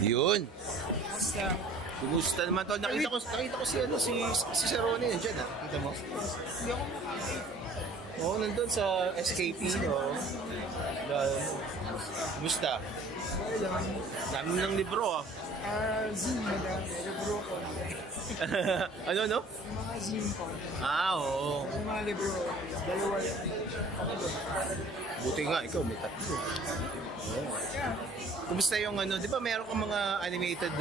Yun. Basta. Kumusta naman to? Nakita ko si Sir Ronnie nandiyan ha. Kita mo? Hindi ako makakita. Oo, nandun sa SKP, no? Kumusta? Dami ng libro, ah. Zoom, madami. Libro ko. Ano, no? Yung mga Zoom ko. Oo. Yung mga libro, dalawa yan. Buti nga, ikaw may tatlo. Oo. Kumusta yung ano, di ba meron kang mga animated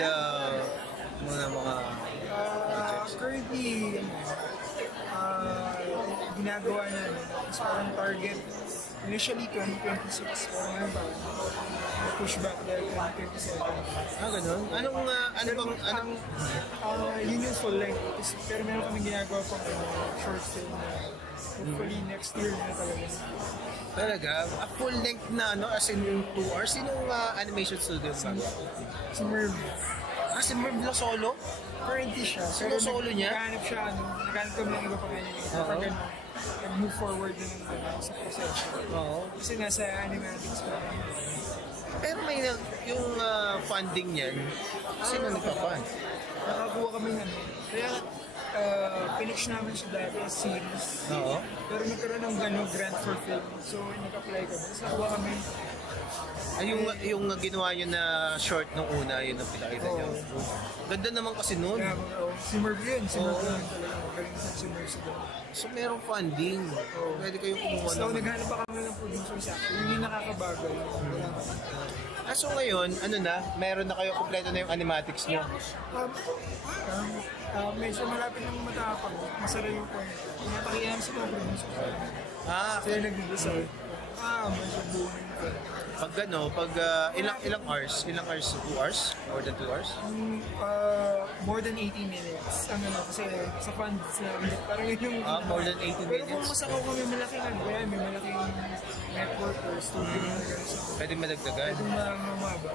mga currently, ginagawa na parang target. Initially, 2026, parang ngayon ba? Push back dahil 2027. Ganun? Anong yun yung full length. Pero meron kami ginagawa pang short film na hopefully next year na talaga. Talaga? A full length na ano, as in 2 hours? Sinong animation studio ba? Si Merv. Si Merv lang solo? Currently siya. Sino solo niya? Naghanap siya, naghanap kami ng iba pang animation. Nag-move forward na sa proseso. Oo. Kasi nasa animatics pa. Pero may yung funding niyan, sino nagpa-fund? Nakakuha kami ng kaya pinitch namin siya dati as series. Oo. Pero nagkaroon ng grant for film. So, nag-apply kami. Tapos nakuha kami. Yung ginawa nyo na short nung una, yun ang pinakita nyo. Ganda naman kasi nun. Yeah, si Merv yun. Si Merv yun talaga. Magaling sa si Merv sa doon. So, merong funding. Pwede kayong kumuha So, naghanap pa kami ng producers actually. Yun yung nakakabagal. So ngayon, ano na? Meron na kayo, kompleto na yung animatics nyo? Medyo malapit ng matapag. Masara yung point. Pinapakiyan sa mga producers. Sila nag-decide. Medyo booming ko. Pag ilang hours? Ilang hours? 2 hours? More than 2 hours? More than 80 minutes. Kasi sa funds namin. Parang yun yung... more than 80 minutes? Pero kung masakaw kami malaking may malaking network or studio na gano'n. Pwede madagdagan? Pwede mamaba.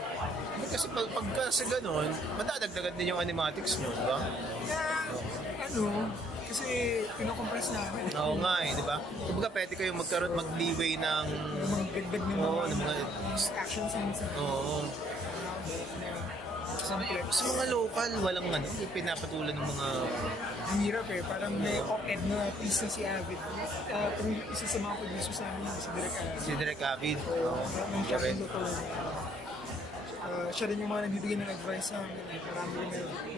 Kasi pag kasi gano'n, madadagdagan din yung animatics nyo, di ba? Kasi pinakompress namin. Oo nga di ba? Kumbaga pwede kayong mag-leeway ng... Magdagdag ng mga action scenes. Oo. Sa mga local, walang yung pinapatulan ng mga... Ang hirap parang may op-ed na piece na si Avid. Isa sa mga producers namin, si Direk Avid. Siya rin siya rin yung mga nagbibigay ng advice sa amin. Marami rin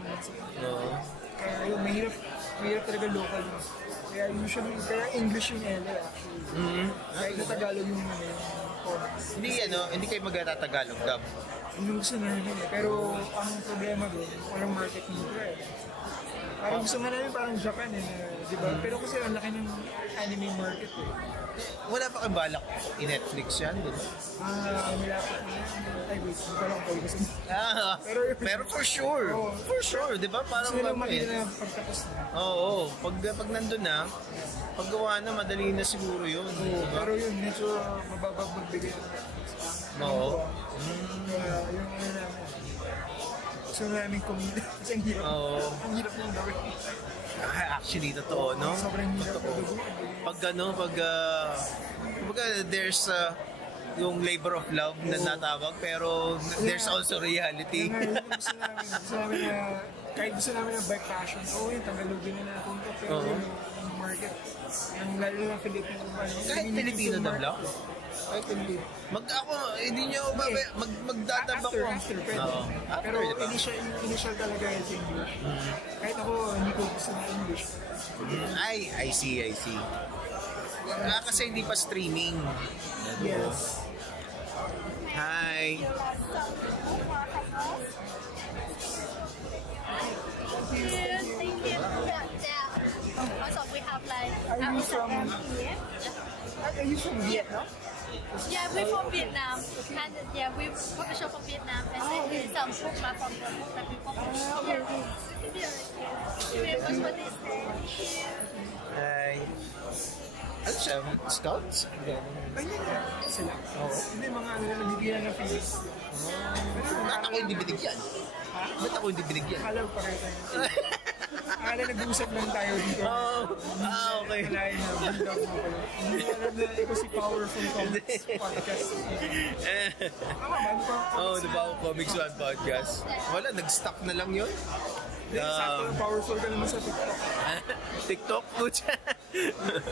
meron sa amin. Kaya yun, mahirap talaga local. Kaya English yung LA actually. Kahit na Tagalog yung comics. Hindi kayo mag-Tagalog dub? Yung gusto namin pero ang problema doon, walang market dito Parang gusto nga namin parang Japan di ba? Pero kasi ang laki ng anime market Wala pa kang balak i-Netflix yan, di ba? Nilapit na yan. Ay wait, hindi ko lang call kasi. Pero for sure. For sure, di ba? Parang gusto nilang makita na pagtapos na. Oo, pag nandun na, paggawa na, madali na siguro yun. Diba? Pero yun, medyo mababag magbigay ng Netflix. Oo. Kaya yung namin. Gusto namin kumita. Kasi ang hirap. Ang hirap nang gawin. Actually, totoo, no? Sobrang hirap. Kumbaga, there's yung labor of love na natawag, pero there's also reality. Gusto namin na, kahit gusto namin na by passion, yung Tagalogin na natin ito, pero yung market, yung lalo na Filipino, kahit Filipino na vlog? Kahit Filipino. Hindi nyo magdadaba ko. After, pwede. Pero initial talaga is English. Kahit ako, hindi ko gusto na English. I see. Kasi hindi pa streaming. Yes. Hi. Thank you. Also, we have like... Are you from Vietnam? Yeah, we're from Vietnam. And yeah, we're publisher from Vietnam. And then some book from the book that we publish. Thank you very much for this day. Hi. Ano siya? Scouts? Sila. Hindi, mga nabibigyan ng fees. Ba't ako hindi binigyan? Kala ko pa kayo tayo. Akala nag-uusap lang tayo dito. Okay. Kalahin na, bulldog mo pala. Hindi ko alam na ito si Powerful Comics Podcast. Tama ba? The Comics One Podcast. Wala, nag-stock na lang yun. Sakto, powerful ka naman sa TikTok. TikTok po siya.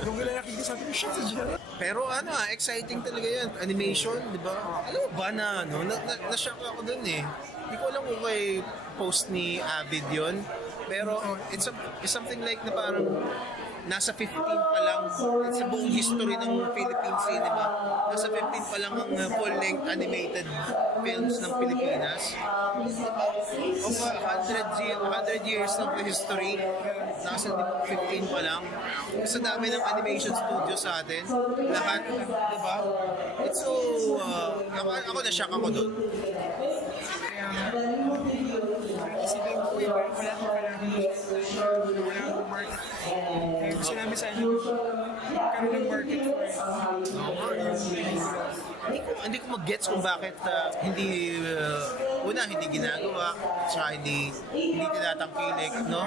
Nung wala nakikita sabi ko, shit, sa Jared. Pero exciting talaga yan. Animation, di ba? Alam mo ba na, na-shock ako dun eh. Hindi ko alam kung kay post ni Avid yun. Pero it's something like na parang nasa 15 pa lang sa buong history ng Philippine cinema. Nasa 15 pa lang ang full-length animated films ng Pilipinas. Of 100 years of history, nasa 15 pa lang. Sa dami ng animation studio sa atin, lahat, di ba? It's so, ako na-shock ako doon. Isipin ko yung wala akong market. Gusto namin sa inyo, karoon ng market for Hindi ko mag-gets kung bakit hindi hindi ginagawa, saka hindi tinatangkilik, no?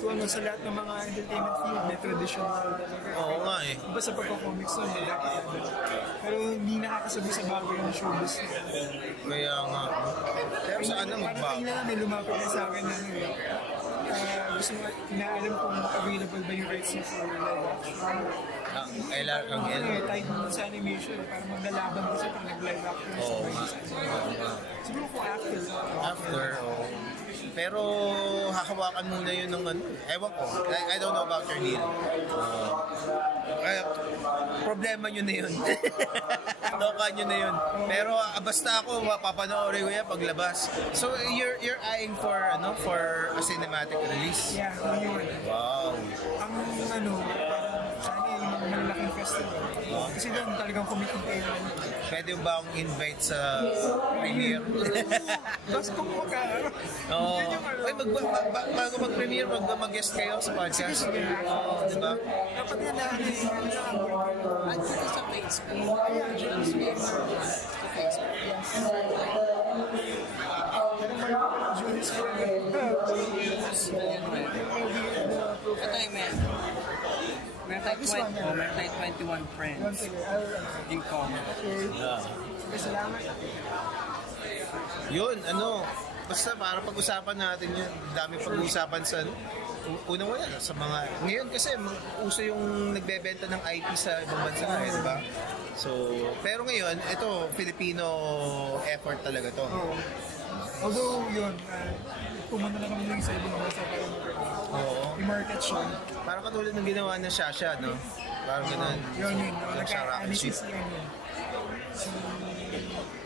Parang sa lahat ng mga entertainment field, may traditional talaga. Oo nga eh. Iba sa pagka-comics nun, may dapat pero hindi nakakasabi sa bago yung showbiz. Kaya nga. Pero saan na magbago? Parang tingnan may lumapit na sa akin na gusto mo, inaalam kung available ba yung rights niya for live action. LR kang L. Tied sa animation, parang maglalaban kasi pag nag-live action. Siguro kung after. Pero hahawakan muna yun ng ewan ko. I don't know about your deal. Problema nyo na yun. Toka nyo na yun. Pero basta ako, papanoorin ko yan paglabas. So you're eyeing for a cinematic release? Yeah, yun. Wow. Ang sana yung malalaking festival. Kasi doon talagang committing kayo. Pwede ba akong invite sa premiere? Basta kung magkakaroon. Ay, bago mag-premiere, mag-guest kayo sa podcast. Diba? Dapat nga na ang sa Facebook. Ito yung meron tayong 21 friends in common. Salamat. Yun, basta para pag-usapan natin yun. Dami pag-uusapan sa unang-una sa mga ngayon kasi uso yung nagbebenta ng IP sa ibang bansa, diba? So, pero ngayon, ito Filipino effort talaga to. Although yun, pumunta na kami lang sa ibang bansa para i-market siya. Parang katulad ng ginawa ng Shasha, no? Parang ganun. Yun. Nagka-anis si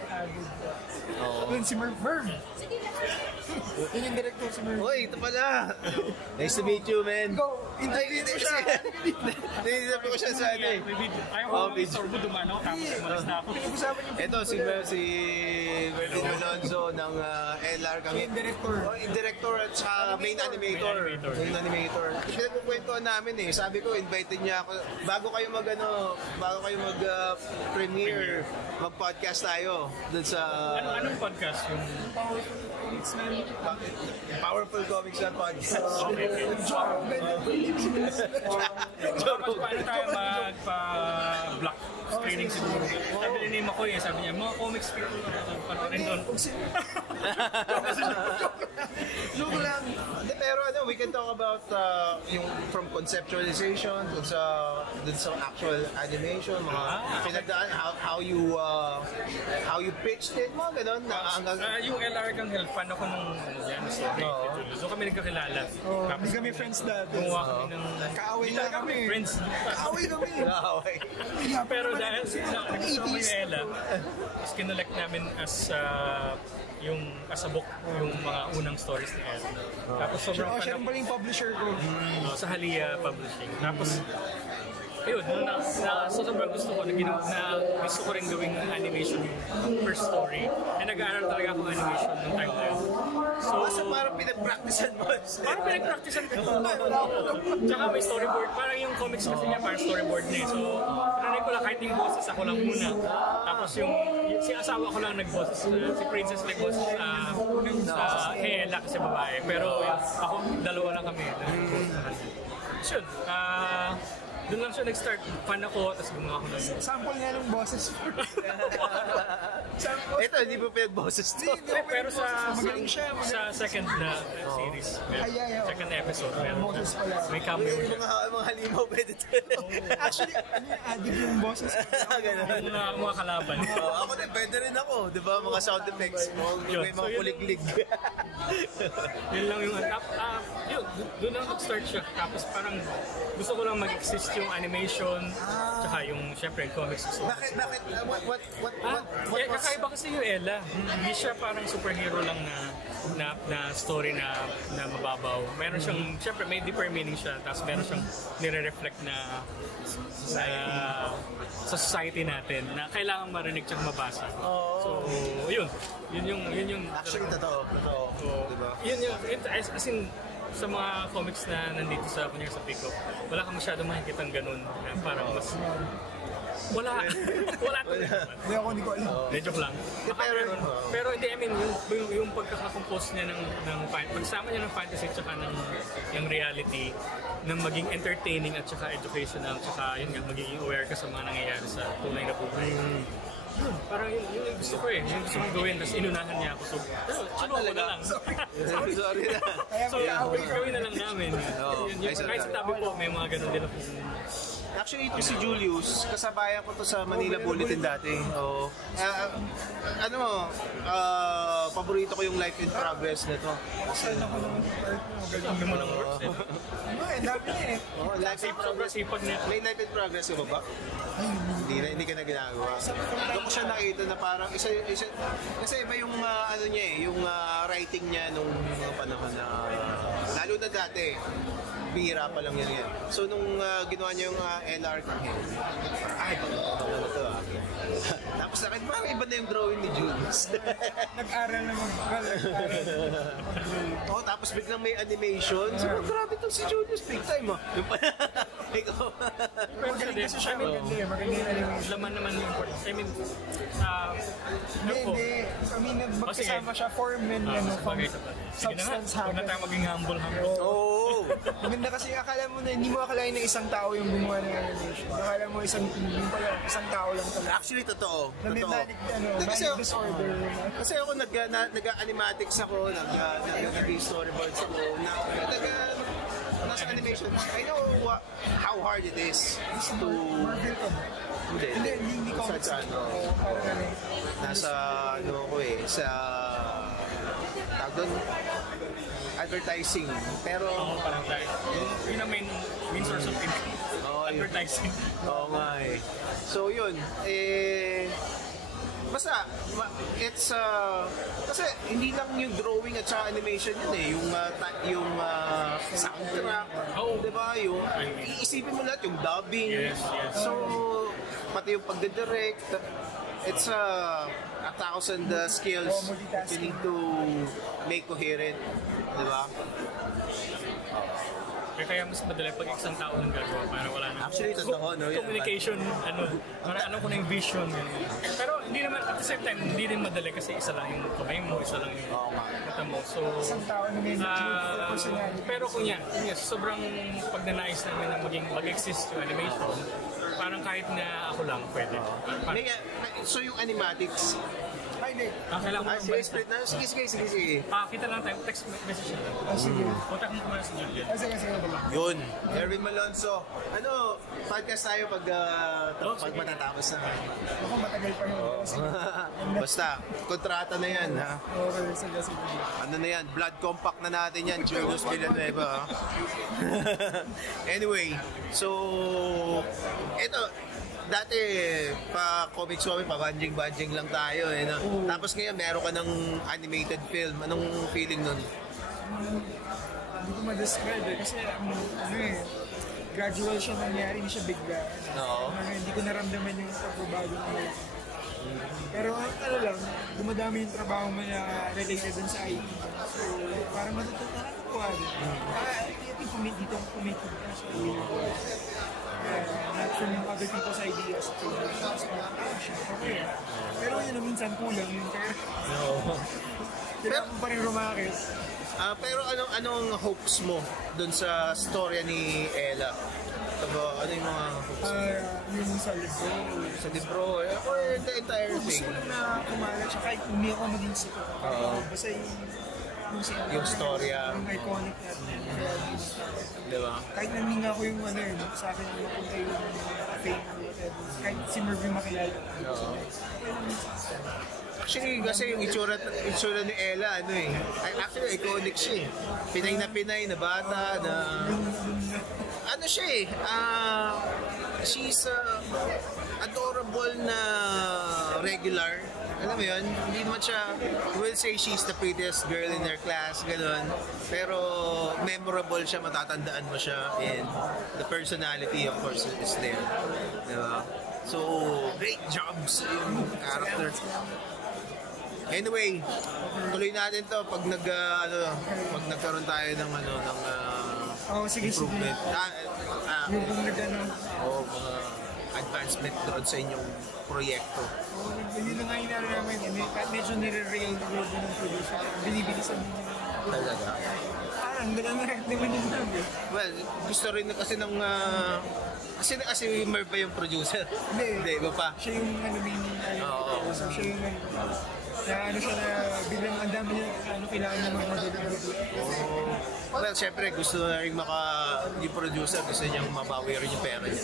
Avid. Si Merv. Yun yung director si Merv. Uy, ito pala! Nice to meet you, man! Go! Interview mo siya! Hindi ko siya sa Ayaw ko sorbo dumano, tapos umalis na ako. Ito, si Mervin Alonzo ng LR kami. Director at saka main animator. Pinagkukwentuhan namin eh. Sabi ko, invited niya ako. Bago kayo mag-premiere, mag-podcast tayo. Doon sa... Anong podcast yung... Powerful Comics na podcast. Paano tayo magpa-block screening siguro? Sabi ni Nima ko sabi niya, mga comics people panoorin doon. Joke lang. Pero we can talk about yung from conceptualization dun sa actual animation, mga pinagdaan, how you pitched it, mga ganun. Yung LR kang help, fan ako nung story. So kami nagkakilala. Hindi kami friends dati. Gumawa kami ng... Kaaway na kami. Friends. Kaaway kami. Pero dahil nagustuhan ko yung Ella, tapos kinolect namin as yung kasabok yung mga unang stories ni Ella. Tapos sobrang Siya rin pala yung publisher ko. sa Halia Publishing. Tapos ayun, sobrang gusto ko gusto ko rin gawing animation yung first story. Nag-aaral talaga ako animation nung time na yun. So, parang pinag-practicean mo. Parang pinag-practicean ko. Tsaka may storyboard. Parang yung comics kasi niya, parang storyboard niya. So, nanay ko lang kahit yung boses ako lang muna. Tapos si asawa ko lang nag-boses. Si Princess nag-boses sa Hela kasi babae. Pero ako, dalawa lang kami. So, yun. Doon lang siya nag-start. Fan ako, tapos gumawa ko lang. Sample nga ng boses. Ito, hindi po pinag-boses to. Pero Magaling siya. sa second na series, second episode, Boses pala. may cameo siya. Mga halimaw pwede to. Actually, adik yung boses. Yung mga kalaban. Ako din, pwede rin ako. Di ba? Mga sound effects mo. May mga kulig-lig. Yun lang yung doon lang nag-start siya. Tapos parang gusto ko lang mag-exist yung animation, tsaka yung, syempre, comics. Bakit? What Kakaiba kasi yung Ella. Hindi siya parang superhero lang na story na mababaw. Meron siyang, syempre, may deeper meaning siya. Tapos meron siyang nire-reflect na sa society natin na kailangan marinig tsaka mabasa. So, yun yung Actually, totoo. Diba? Yun, as in, sa mga comics na nandito sa Pico, wala kang masyadong makikitang ganun na parang mas wala Hindi ko alam. joke lang. Pero hindi, I mean, yung pagkakakompose niya ng pagsama niya ng fantasy at saka ng reality, ng maging entertaining at saka educational, at saka yun nga, magiging aware ka sa mga nangyayari sa tunay na buhay. Yun, parang yun yung gusto ko yung gusto kong gawin, tapos inunahan niya ako. So, tulungan ko na lang. Sorry na. So, gawin na lang namin. Kahit sa tabi po, may mga ganun din ako. Actually, ito si Julius, kasabayan ko to sa Manila Bulletin dati. Paborito ko yung Life in Progress na to. Galing mo ng works eh. Dami na eh. Life in Progress. Sipag niya. May Life in Progress ka ba? Hindi ka na ginagawa. Doon ko siya nakita na parang kasi iba yung yung writing niya nung panahon na lalo na dati. Bihira pa lang yan. So, nung ginawa niya yung LR Kahel, pag-ano to Tapos sa akin, parang iba na yung drawing ni Julius. Nag-aral na Tapos biglang may animation. So, grabe to si Julius. Big time, Yung pa Magaling kasi siya. Maganda yung animation. Laman naman yung important. I mean, Hindi. Magkasama siya for men substance huwag na tayo maging humble. Oo. Maganda kasi akala mo na hindi mo akalain na isang tao yung gumawa ng animation. Akala mo isang tao lang talaga. Actually, totoo. Na may manic disorder. Kasi ako nag-animatics ako, nag-storyboards ako, nasa animation. I know how hard it is to... Marvel ka ba? Hindi ko. Nasa sa tawag doon, advertising. Pero parang tayo. Yun ang main source of income. Advertising. Oo nga eh. So yun, basta, it's, kasi hindi lang yung drawing at saka animation yun yung soundtrack, diba? Yung, iisipin mo lahat, yung dubbing. Yes. So, pati yung pagdidirect, it's 1,000 skills you need to make coherent, diba? Kaya mas madali pag isang tao lang gagawa para wala na. Actually, totoo, no? Communication, alam ko na yung vision. Pero hindi naman, at the same time, hindi din madali kasi isa lang yung kamay mo, isa lang yung mata mo. So, isang tao na may personality. Pero kung sobrang pagnanais namin na mag-exist yung animation, parang kahit na ako lang, pwede. So yung animatics, Hindi. Kailangan mo sige. Kita lang tayo, text message na. Sige. Contact mo muna si Juliet. Sige. Yun, Erwin Malonzo. Podcast tayo pag matatapos na. Ako matagal pa yun. Basta, kontrata na yan, ha? Okay, sige. Ano na yan, blood compact na natin yan, Julius Villanueva, ha? Anyway, so, ito, dati pa comics kami, pa banjing lang tayo no? Tapos ngayon meron ka ng animated film. Anong feeling nun? Hindi ko ma-describe kasi gradual siya nangyari, hindi siya bigla. Oo. Hindi ko naramdaman yung pagbabago ng life. Pero ano lang, dumadami yung trabaho mo na related dun sa IT. So, parang natutunan ko agad. I think dito ako kumikita sa not from other people's ideas. Okay. Pero yun, minsan kulang yun. Kailangan mo pa rin rumakit. Pero anong hopes mo dun sa storya ni Ella? Ano yung mga hopes mo? Yung sa libro. Sa libro, or the entire thing? Gusto ko na kumalat siya kahit hindi ako maging sikat. Basta yung storya. Yung iconic natin. Diba? Kahit naninga ko yung ano yun, sa akin yung napunta yung fame or whatever. Kahit si Mervyn makilala. Actually, kasi yung itsura ni Ella, actually, iconic siya eh. Pinay na bata, na... Ano siya eh, she's adorable na regular. Alam mo yun, hindi naman siya, we'll say she's the prettiest girl in her class, gano'n. Pero memorable siya, matatandaan mo siya, and the personality, of course, is there. Diba? So, great jobs yung character. Anyway, tuloy natin to pag nagkaroon tayo ng improvement. Yung kung nag-ano. Mga advancement doon sa inyong proyekto. Yun na nga yung namin. Medyo nire-rail the road ng producer. Binibilisan mo yun. Talaga? Parang gano'n na rin naman yung namin. Well, gusto rin kasi ng... Kasi Merv ba yung producer? Hindi. Iba pa? Siya yung so siya yung na siya na biglang ang dami niya kailangan na mag-model. Well, syempre gusto na rin yung producer, gusto niyang mabawi rin yung pera niya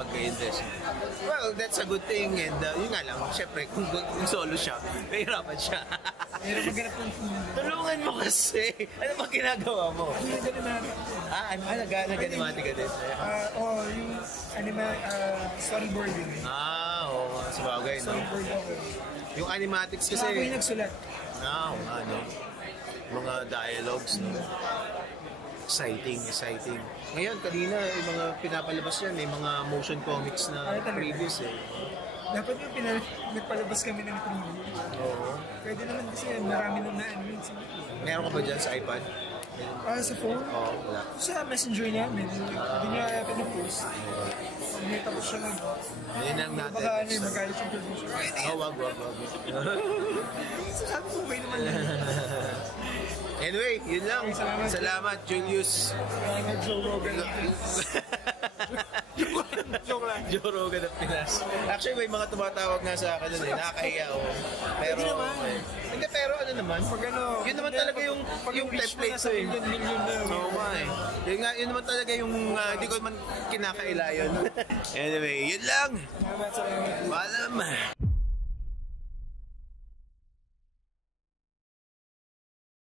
pagka-invest. Well, that's a good thing, and yun nga lang, syempre kung solo siya, mahirapan siya. Mahirap maghanap ng tulungan mo kasi! Ano ba ginagawa mo? Nag-animati ka din? Yung storyboarding. Oo, sabagay, no? Storyboard ako. Yung animatics kasi... Ako yung nagsulat. Mga dialogues, no? Exciting. Ngayon, kanina, yung mga pinapalabas yan, may mga motion comics na previous eh. Dapat yung nagpalabas kami ng preview. Oo. Pwede naman kasi marami nang na-animate. Meron ka ba dyan sa iPad? Sa phone? Oo, wala. Sa messenger namin. Hindi niya yata na-post. May tapos siya nag... Yun ang natin. Baka magalit yung producer. Wag. Sabi ko, okay naman lang. Anyway, yun lang. Salamat, Julius. Salamat, Joe Rogan. Joke lang. Joe Rogan ng Pinas. Actually, may mga tumatawag nga sa akin nun eh. Nakakahiya ako. Pero, hindi, pero ano naman? Yun naman talaga yung template ko eh. Oo nga eh. Yun naman talaga yung hindi ko man kinakaila yun. Anyway, yun lang. Salamat. Paalam.